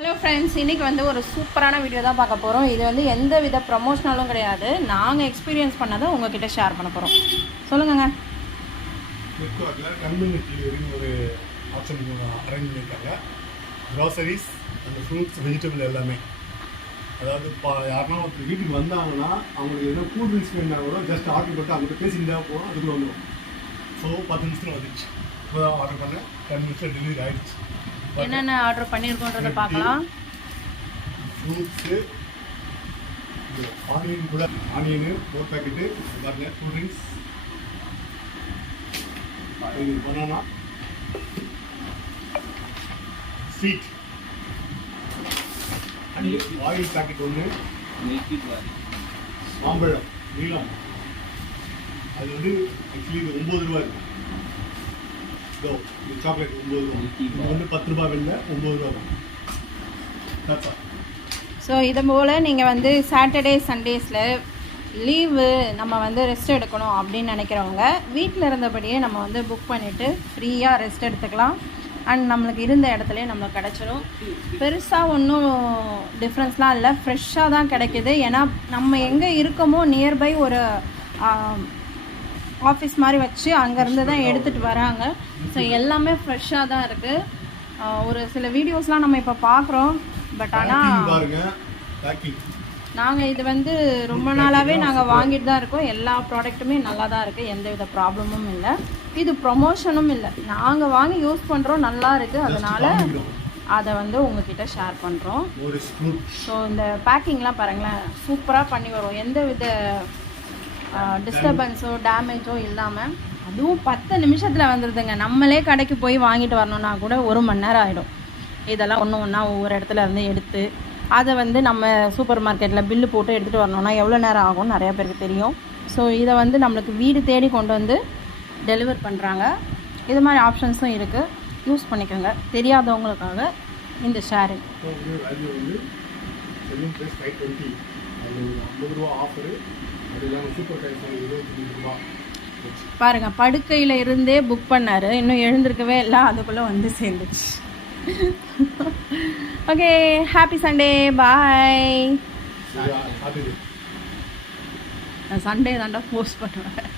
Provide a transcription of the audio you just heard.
Hello friends, இன்றைக்கி வந்து ஒரு சூப்பரான வீடியோ தான் பார்க்க போகிறோம். இது வந்து எந்த வித ப்ரமோஷனலும் கிடையாது. நாங்கள் எக்ஸ்பீரியன்ஸ் பண்ணதை உங்ககிட்ட ஷேர் பண்ண போகிறோம். சொல்லுங்கங்க. ஃப்ளிப்கார்ட்டில் கம்யூனிட்டி டெலிவரின்னு ஒரு ஆப்ஷன் அரேஞ்ச் பண்ணியிருக்காங்க. க்ராசரிஸ் அந்த ஃப்ரூட்ஸ் வெஜிடபிள் எல்லாமே. அதாவது யாருன்னா ஒருத்தர் வீட்டுக்கு வந்தாங்கன்னா அவங்களுக்கு எதனா கூல் ட்ரிங்க்ஸ் வேணுன்னா கூட ஜஸ்ட் ஆர்டர் போட்டு அவங்கள்ட்ட பேசிக்கிட்டே போகிறோம், அதுக்குள்ளே வந்துடும். ஸோ 10 நிமிஷத்தில் வந்துடுச்சு. இப்போ தான் ஆர்டர் பண்ணேன், 10 நிமிஷத்தில் டெலிவரி ஆகிடுச்சு. என்னென்ன ஆர்டர் பண்ணியிருக்கோன்றதை பார்க்கலாம். ஃப்ரூட்ஸு, ஆனியன் கூட ஆனியனு 4 பேக்கெட்டு பாருங்க. Cool drinks, banana, sweet, oil packet 1, மாம்பழம் நீளம், அது வந்து ஆக்சுவலி இது 9 ரூபா இருக்குது. இது சாக்லேட் 9 ரூபா, இது வந்து 10 ரூபா வெளில 9 ரூபா தான். ஸோ இதை போல் நீங்கள் வந்து சாட்டர்டே சண்டேஸில் லீவு நம்ம வந்து ரெஸ்ட் எடுக்கணும் அப்படின்னு நினைக்கிறவங்க வீட்டில் இருந்தபடியே நம்ம வந்து புக் பண்ணிவிட்டு ஃப்ரீயாக ரெஸ்ட் எடுத்துக்கலாம். அண்ட் நம்மளுக்கு இருந்த இடத்துலையே நம்மளுக்கு கிடச்சிரும். பெருசாக ஒன்றும் டிஃப்ரென்ஸ்லாம் இல்லை, ஃப்ரெஷ்ஷாக தான் கிடைக்கிது. ஏன்னா நம்ம எங்கே இருக்கோமோ நியர்பை ஒரு ஆஃபீஸ் மாதிரி வச்சு அங்கேருந்து தான் எடுத்துகிட்டு வராங்க. ஸோ எல்லாமே ஃப்ரெஷ்ஷாக தான் இருக்குது. ஒரு சில வீடியோஸ்லாம் நம்ம இப்போ பார்க்குறோம். பட் ஆனால் நாங்கள் இது வந்து ரொம்ப நாளாகவே நாங்கள் வாங்கிட்டு தான் இருக்கோம். எல்லா ப்ராடக்ட்டுமே நல்லா தான் இருக்குது, எந்த வித ப்ராப்ளமும் இல்லை. இது ப்ரொமோஷனும் இல்லை, நாங்கள் வாங்கி யூஸ் பண்ணுறோம், நல்லா இருக்குது. அதனால் அதை வந்து உங்ககிட்ட ஷேர் பண்ணுறோம். ஸோ இந்த பேக்கிங்லாம் பாருங்களேன், சூப்பராக பண்ணி வரும், எந்த வித டிஸ்டர்பன்ஸோ டேமேஜோ இல்லாமல். அதுவும் 10 நிமிஷத்தில் வந்துடுதுங்க. நம்மளே கடைக்கு போய் வாங்கிட்டு வரணுன்னா கூட 1 மணி நேரம் ஆகிடும். இதெல்லாம் ஒன்று ஒன்றா ஒவ்வொரு இடத்துல இருந்து எடுத்து அதை வந்து நம்ம சூப்பர் மார்க்கெட்டில் பில்லு போட்டு எடுத்துகிட்டு வரணுன்னா எவ்வளோ நேரம் ஆகும்னு நிறையா பேருக்கு தெரியும். ஸோ இதை வந்து நம்மளுக்கு வீடு தேடி கொண்டு வந்து டெலிவர் பண்ணுறாங்க. இது மாதிரி ஆப்ஷன்ஸும் இருக்குது, யூஸ் பண்ணிக்கோங்க. தெரியாதவங்களுக்காக இந்த ஷேரிங். பாருங்க, படுக்கையில் இருந்தே புக் பண்ணார், இன்னும் எழுந்திருக்கவே இல்லை, அதுக்குள்ளே வந்து சேர்ந்துச்சு. ஓகே, ஹாப்பி சண்டே, பாய். சண்டே தாண்டா போஸ்ட் பண்ணுவேன்.